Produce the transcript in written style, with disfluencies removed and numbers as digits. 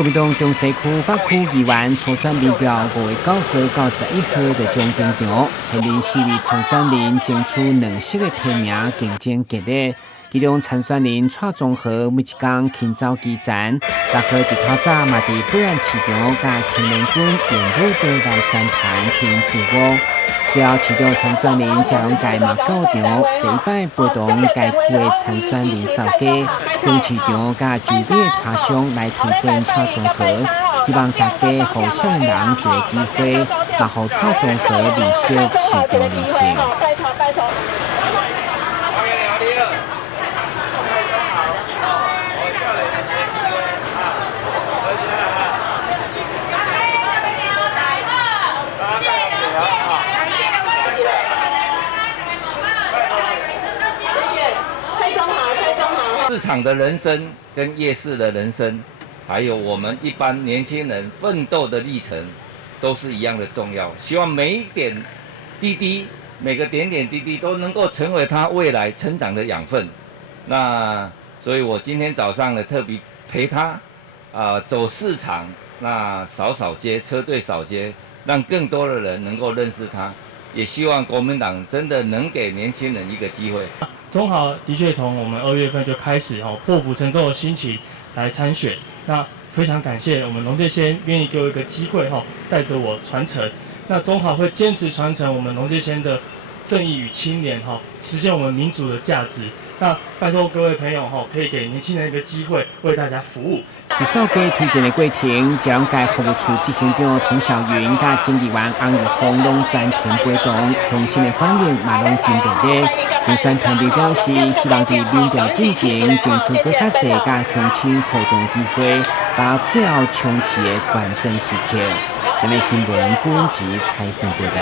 国民党中西区北区议员初选民调5月9号到11号在中平场，现任4位参选人争取2席的提名，竞争激烈。其中参选人蔡中和每一天勤走基层，6号一透早嘛伫北安市场甲青年军演武队来宣传庆祝福。随后市场参选人嘉荣界嘛到场，第一摆陪同该区的参选人扫街，向市场甲周边的摊商来推荐蔡中和，希望大家予少年人一个机会，也予蔡中和认识市场人性。市场的人生跟夜市的人生，还有我们一般年轻人奋斗的历程，都是一样的重要。希望每一点滴滴，每个点点滴滴都能够成为他未来成长的养分。那所以我今天早上呢，特别陪他走市场，那扫街，车队扫街，让更多的人能够认识他。也希望国民党真的能给年轻人一个机会。中豪的确从我们2月份就开始破釜沉舟的心情来参选，那非常感谢我们龙介先愿意给我一个机会带着我传承。那中豪会坚持传承我们龙介先的正义与青年实现我们民主的价值。那拜托各位朋友可以给年轻人一个机会，为大家服务。伫扫街推荐的过程，嘉荣界服务处执行长童小云甲经理员洪玉峰拢暂停陪同，乡亲的反应嘛拢真热烈。竞选团队表示，希望伫民调进程争取更较侪甲乡亲互动机会，把最后冲刺的关键时刻。台北新闻郭文吉采访报道。